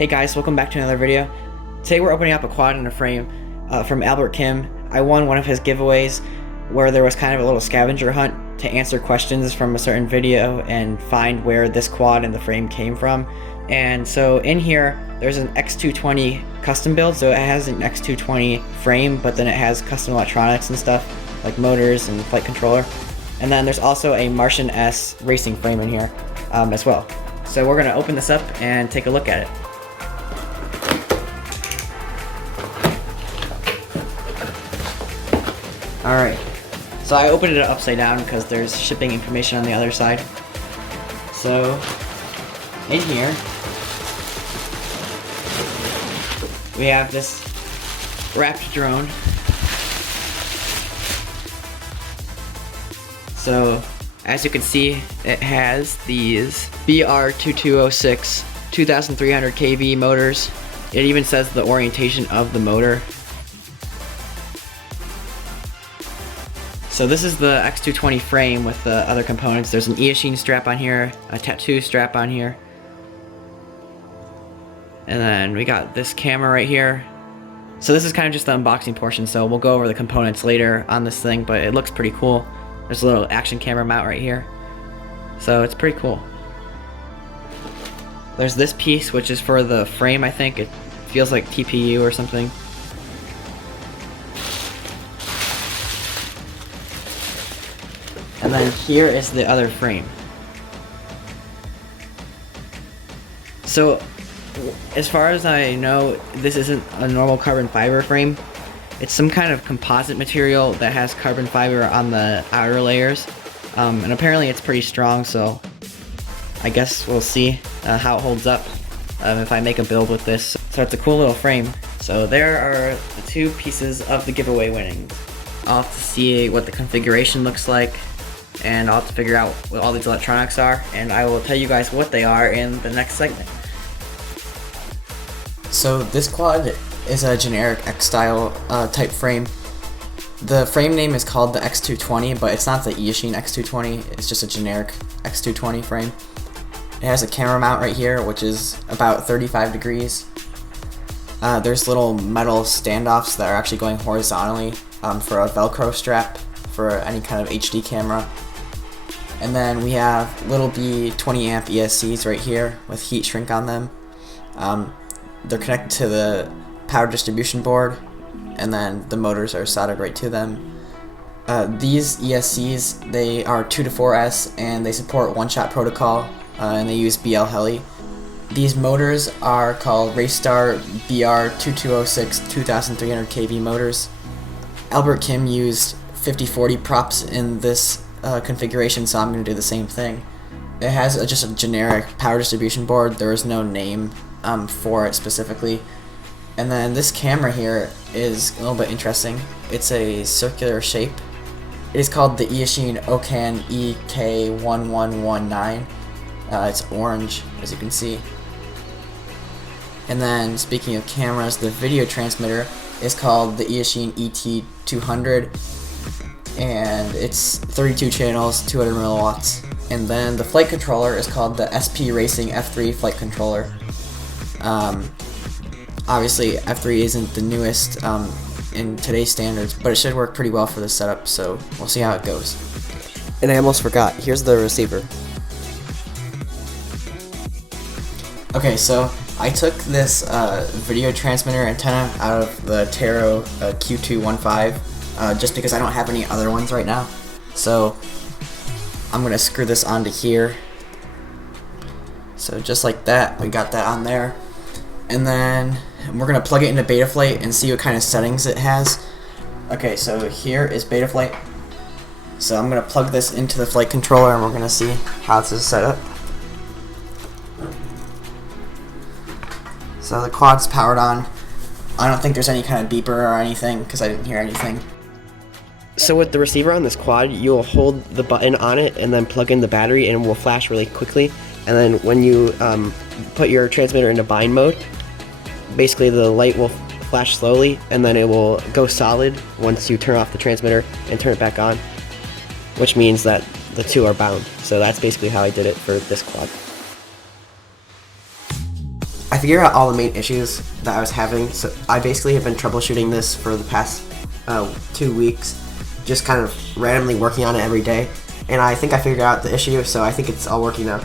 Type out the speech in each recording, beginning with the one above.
Hey guys, welcome back to another video. Today we're opening up a quad and a frame from Albert Kim. I won one of his giveaways where there was kind of a little scavenger hunt to answer questions from a certain video and find where this quad and the frame came from. And so in here there's an X220 custom build, so it has an X220 frame, but then it has custom electronics and stuff like motors and flight controller. And then there's also a Martian S racing frame in here as well. So we're gonna open this up and take a look at it. Alright, so I opened it upside down because there's shipping information on the other side. So, in here, we have this wrapped drone. So, as you can see, it has these BR2206 2300 kV motors. It even says the orientation of the motor. So this is the X220 frame with the other components. There's an Eachine strap on here, a tattoo strap on here. And then we got this camera right here. So this is kind of just the unboxing portion, so we'll go over the components later on this thing, but it looks pretty cool. There's a little action camera mount right here. So it's pretty cool. There's this piece, which is for the frame, I think. It feels like TPU or something. And then here is the other frame. So, as far as I know, this isn't a normal carbon fiber frame. It's some kind of composite material that has carbon fiber on the outer layers. And apparently it's pretty strong, so I guess we'll see how it holds up if I make a build with this. So it's a cool little frame. So there are the two pieces of the giveaway winnings. I'll have to see what the configuration looks like, and I'll have to figure out what all these electronics are, and I will tell you guys what they are in the next segment. So this quad is a generic X-style type frame. The frame name is called the X220, but it's not the Eachine X220, it's just a generic X220 frame. It has a camera mount right here, which is about 35 degrees. There's little metal standoffs that are actually going horizontally for a Velcro strap for any kind of HD camera. And then we have little B 20 amp ESCs right here with heat shrink on them. They're connected to the power distribution board, and then the motors are soldered right to them. These ESCs, they are 2 to 4S, and they support one-shot protocol, and they use BL Heli. These motors are called Raystar BR2206 2300 kV motors. Albert Kim used 50/40 props in this configuration, so I'm going to do the same thing. It has just a generic power distribution board. There is no name for it specifically. And then this camera here is a little bit interesting. It's a circular shape. It is called the Eachine Okan EK1119. It's orange, as you can see. And then, speaking of cameras, the video transmitter is called the Eachine ET200, and it's 32 channels, 200 milliwatts. And then the flight controller is called the SP Racing F3 flight controller. Obviously F3 isn't the newest in today's standards, but it should work pretty well for this setup, so we'll see how it goes. And I almost forgot, here's the receiver. Okay, so I took this video transmitter antenna out of the Taro Q215 just because I don't have any other ones right now. So I'm going to screw this onto here. So just like that, we got that on there. And then we're going to plug it into Beta Flight and see what kind of settings it has. Okay, so here is Beta Flight. So I'm going to plug this into the flight controller and we're going to see how this is set up. So the quad's powered on. I don't think there's any kind of beeper or anything because I didn't hear anything. So with the receiver on this quad, you'll hold the button on it and then plug in the battery and it will flash really quickly. And then when you put your transmitter into bind mode, basically the light will flash slowly and then it will go solid once you turn off the transmitter and turn it back on, which means that the two are bound. So that's basically how I did it for this quad. I figured out all the main issues that I was having. So I basically have been troubleshooting this for the past 2 weeks, just kind of randomly working on it every day. And I think I figured out the issue, so I think it's all working now.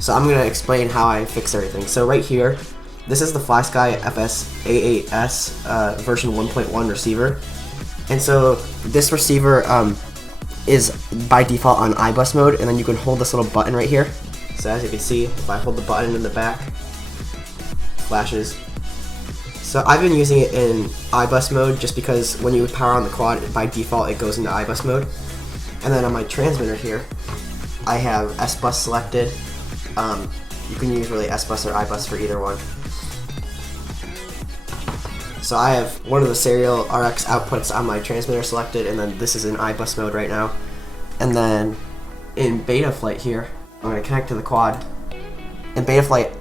So I'm going to explain how I fixed everything. So right here, this is the FlySky FS-A8S version 1.1 receiver. And so this receiver is by default on iBus mode, and then you can hold this little button right here. So as you can see, if I hold the button in the back, flashes. So I've been using it in iBus mode just because when you power on the quad, by default it goes into iBus mode. And then on my transmitter here, I have S-Bus selected. You can use really S-Bus or iBus for either one. So I have one of the serial RX outputs on my transmitter selected, and then this is in iBus mode right now. And then in Beta Flight here, I'm going to connect to the quad. In Beta Flight,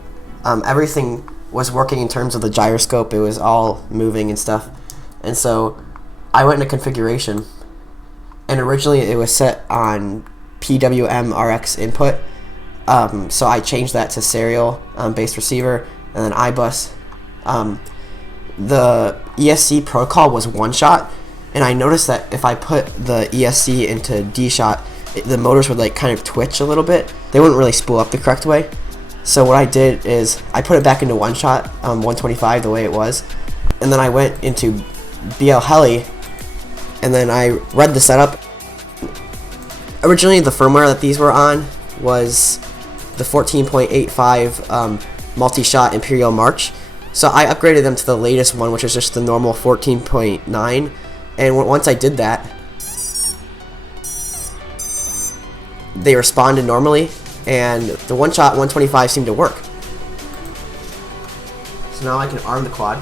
everything was working in terms of the gyroscope. It was all moving and stuff. And so I went into configuration, and originally it was set on PWM RX input. So I changed that to serial based receiver, and then iBus. The ESC protocol was one shot, and I noticed that if I put the ESC into D shot, the motors would like kind of twitch a little bit. They wouldn't really spool up the correct way. So what I did is I put it back into one shot, 125 the way it was, and then I went into BL Heli, and then I read the setup. Originally the firmware that these were on was the 14.85 multi-shot Imperial March. So I upgraded them to the latest one, which is just the normal 14.9, and once I did that, they responded normally, and the one-shot 125 seemed to work. So now I can arm the quad.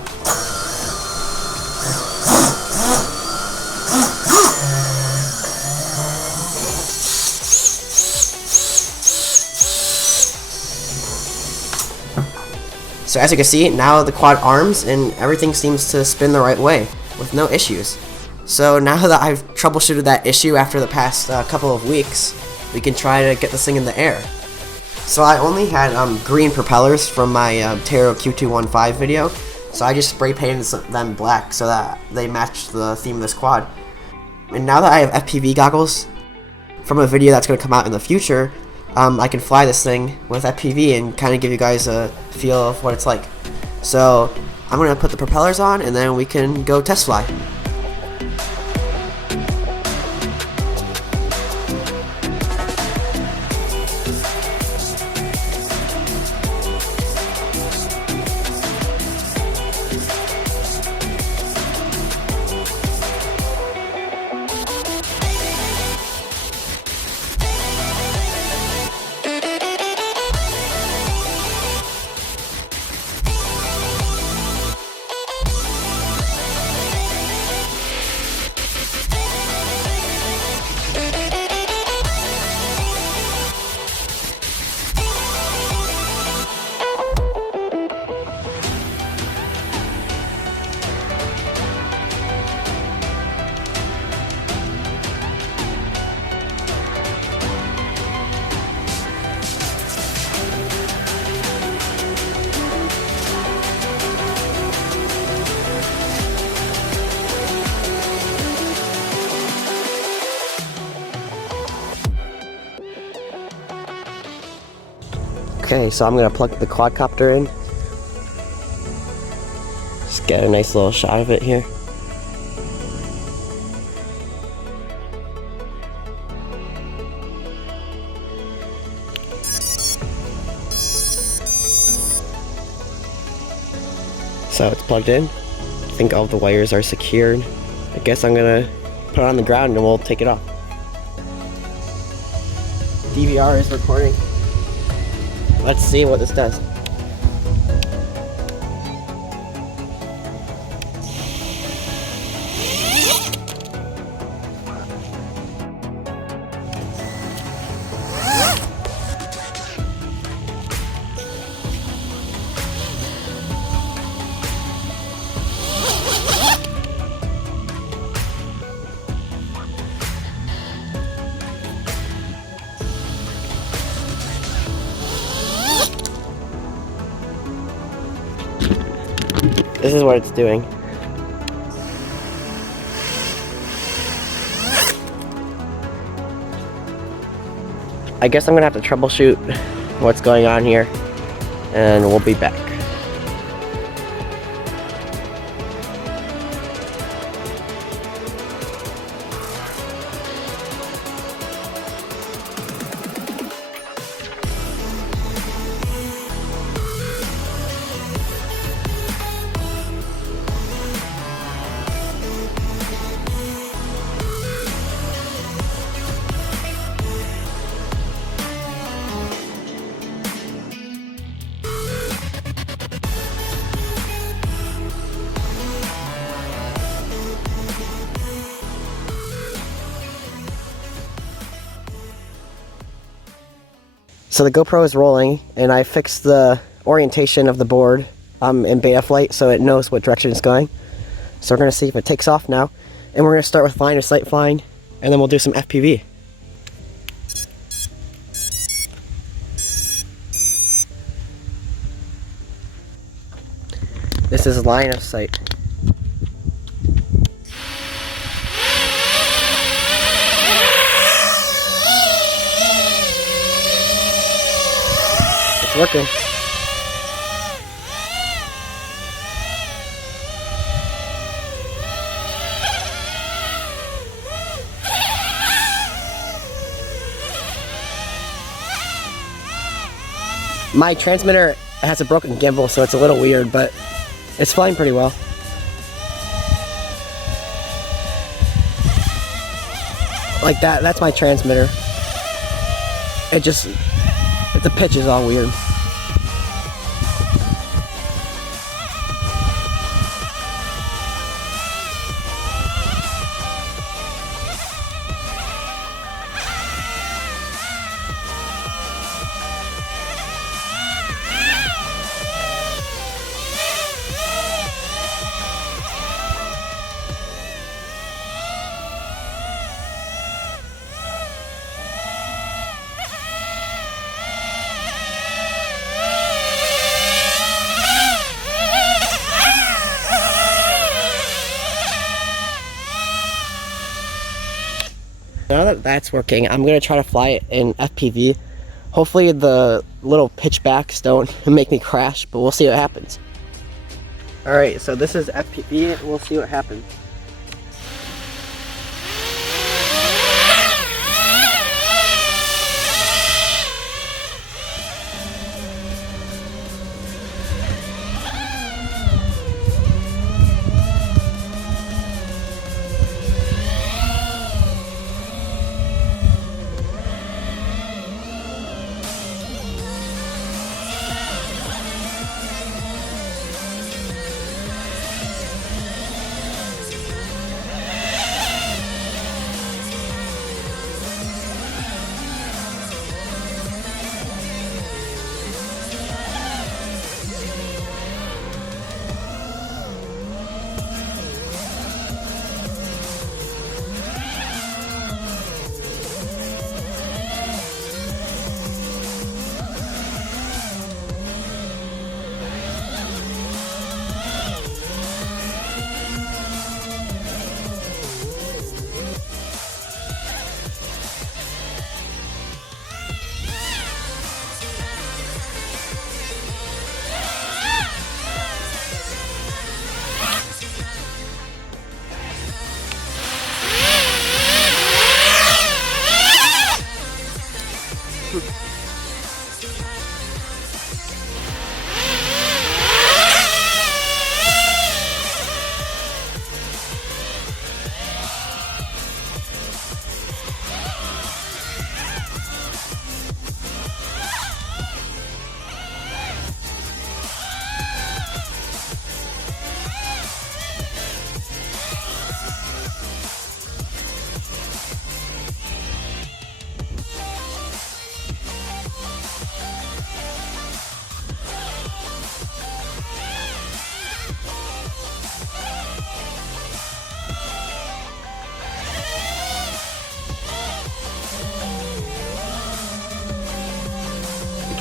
So as you can see, now the quad arms and everything seems to spin the right way with no issues. So now that I've troubleshooted that issue after the past couple of weeks, we can try to get this thing in the air. So I only had green propellers from my Taro Q215 video, so I just spray painted them black so that they match the theme of this quad. And now that I have FPV goggles from a video that's going to come out in the future, I can fly this thing with FPV and kind of give you guys a feel of what it's like. So I'm going to put the propellers on, and then we can go test fly. Okay, so I'm going to plug the quadcopter in. Just get a nice little shot of it here. So it's plugged in. I think all the wires are secured. I guess I'm going to put it on the ground and we'll take it off. DVR is recording. Let's see what this does. This is what it's doing. I guess I'm gonna have to troubleshoot what's going on here, and we'll be back. So the GoPro is rolling, and I fixed the orientation of the board in Beta Flight so it knows what direction it's going. So we're going to see if it takes off now. And we're going to start with line of sight flying, and then we'll do some FPV. This is line of sight. It's working. My transmitter has a broken gimbal, so it's a little weird, but it's flying pretty well. Like that's my transmitter. The pitch is all weird. Now that that's working, I'm going to try to fly it in FPV. Hopefully the little pitchbacks don't make me crash, but we'll see what happens. Alright, so this is FPV, we'll see what happens.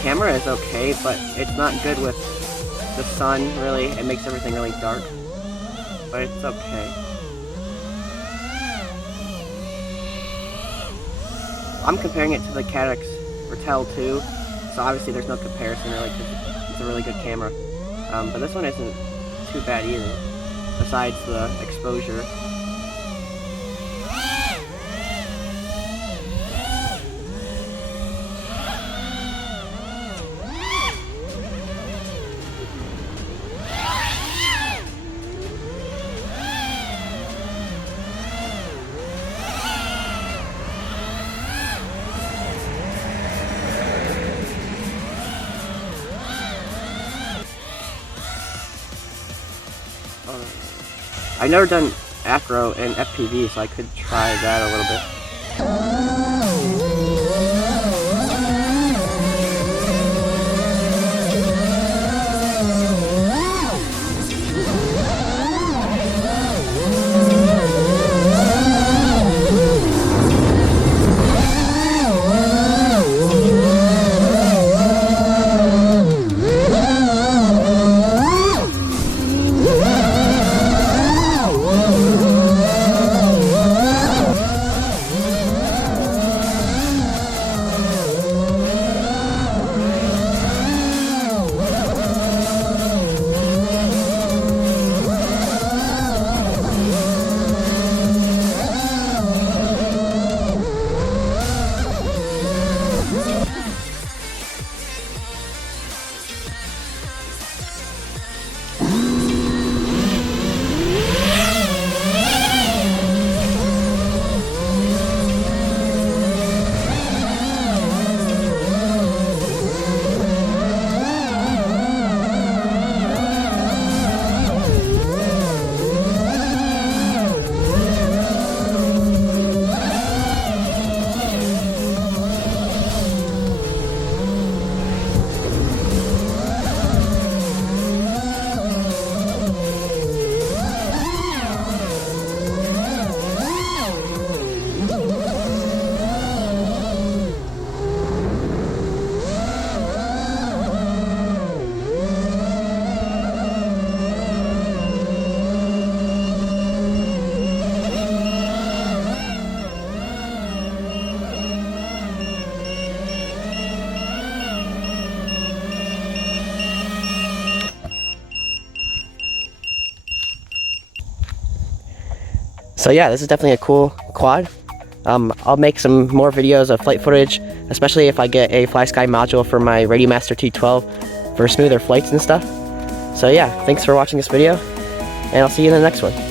camera is okay, but it's not good with the sun, really. It makes everything really dark. But it's okay. I'm comparing it to the Caddx Ratel 2, so obviously there's no comparison really, because it's a really good camera. But this one isn't too bad either, besides the exposure. I've never done Acro and FPV, so I could try that a little bit. So yeah, this is definitely a cool quad. I'll make some more videos of flight footage, especially if I get a FlySky module for my Radiomaster T12 for smoother flights and stuff. So yeah, thanks for watching this video, and I'll see you in the next one.